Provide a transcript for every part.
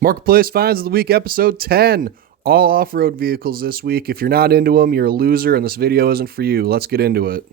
Marketplace Finds of the Week, episode 10. All off-road vehicles this week. If you're not into them, you're a loser and this video isn't for you. Let's get into it.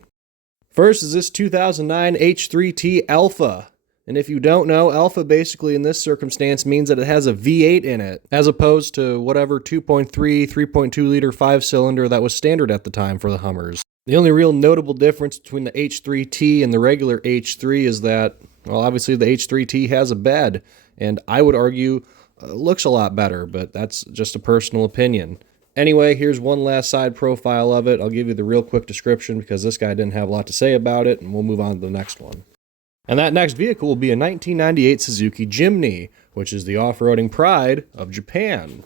First is this 2009 H3T Alpha. And if you don't know, Alpha basically in this circumstance means that it has a V8 in it, as opposed to whatever 2.3, 3.2 liter 5-cylinder that was standard at the time for the Hummers. The only real notable difference between the H3T and the regular H3 is that, well, obviously the H3T has a bed, and I would argue looks a lot better, but that's just a personal opinion. Anyway, here's one last side profile of it. I'll give you the real quick description because this guy didn't have a lot to say about it, and we'll move on to the next one. And that next vehicle will be a 1998 Suzuki Jimny, which is the off-roading pride of Japan.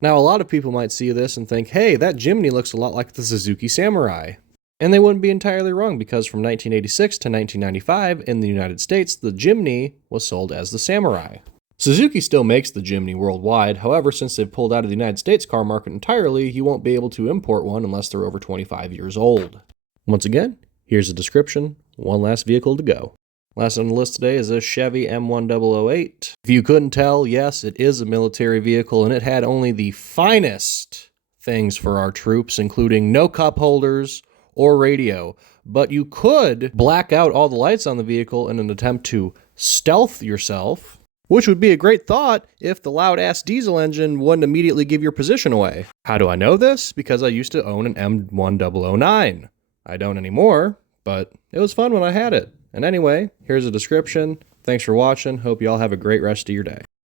Now, a lot of people might see this and think, hey, that Jimny looks a lot like the Suzuki Samurai. And they wouldn't be entirely wrong, because from 1986 to 1995 in the United States, the Jimny was sold as the Samurai. Suzuki still makes the Jimny worldwide. However, since they've pulled out of the United States car market entirely, you won't be able to import one unless they're over 25 years old. Once again, here's a description. One last vehicle to go. Last on the list today is this Chevy M1008. If you couldn't tell, yes, it is a military vehicle, and it had only the finest things for our troops, including no cup holders or radio. But you could black out all the lights on the vehicle in an attempt to stealth yourself, which would be a great thought if the loud-ass diesel engine wouldn't immediately give your position away. How do I know this? Because I used to own an M1009. I don't anymore, but it was fun when I had it. And anyway, here's a description. Thanks for watching. Hope you all have a great rest of your day.